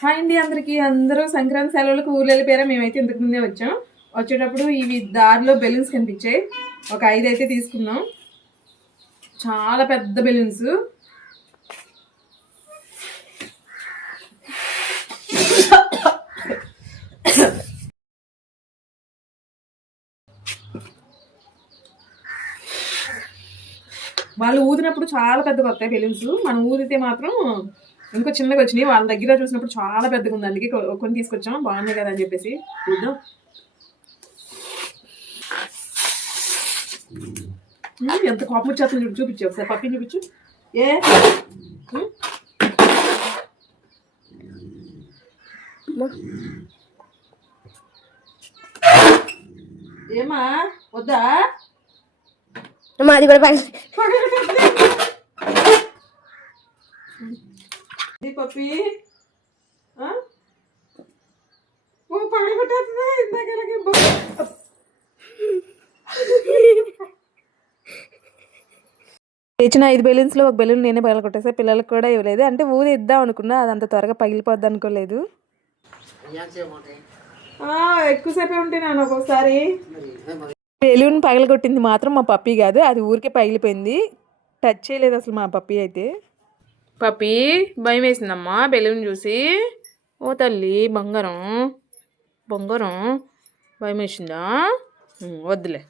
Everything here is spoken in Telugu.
హాయ్ అండి అందరికీ. అందరూ సంక్రాంతి సెలవులకు ఊర్లు వెళ్ళిపోయారా? మేమైతే ఇంతకు ముందే వచ్చాం. వచ్చేటప్పుడు ఇవి దారిలో బెలూన్స్ కనిపించాయి. ఒక 5 అయితే తీసుకున్నాం. చాలా పెద్ద బెలూన్స్. వాళ్ళు ఊదినప్పుడు చాలా పెద్దగా వస్తాయి బెలూన్స్. మనం ఊదితే మాత్రం ఇంకో చిన్నగా వచ్చినాయి. వాళ్ళ దగ్గర చూసినప్పుడు చాలా పెద్దగా ఉంది. అందుకే కొన్ని తీసుకొచ్చాం. బాగున్నాయి కదా అని చెప్పేసి చూద్దాం. ఎంత కోపం వచ్చేస్తుంది చూపించు ఒకసారి. పప్పి చూపించు. ఏమా వద్దా? మాది కూడా పప్పి పగలగొట్టేస్తుంది. తెచ్చిన 5 బెలూన్స్లో ఒక బెలూన్ నేనే పగలగొట్టేసా. పిల్లలకు కూడా ఇవ్వలేదు. అంటే ఊది ఇద్దాం అనుకున్నా, అది అంత త్వరగా పగిలిపోద్ది అనుకోలేదు. ఎక్కువసేపే ఉంటే నేను ఒక్కొక్కసారి. బెలూన్ పగలగొట్టింది మాత్రం మా పప్పి కాదు, అది ఊరికే పగిలిపోయింది. టచ్ చేయలేదు అసలు మా పప్పి అయితే. పప్పి భయం వేసిందమ్మా బెలూన్ చూసి. ఓ తల్లి బంగారం బంగారం, భయం వేసిందా? వద్దులే.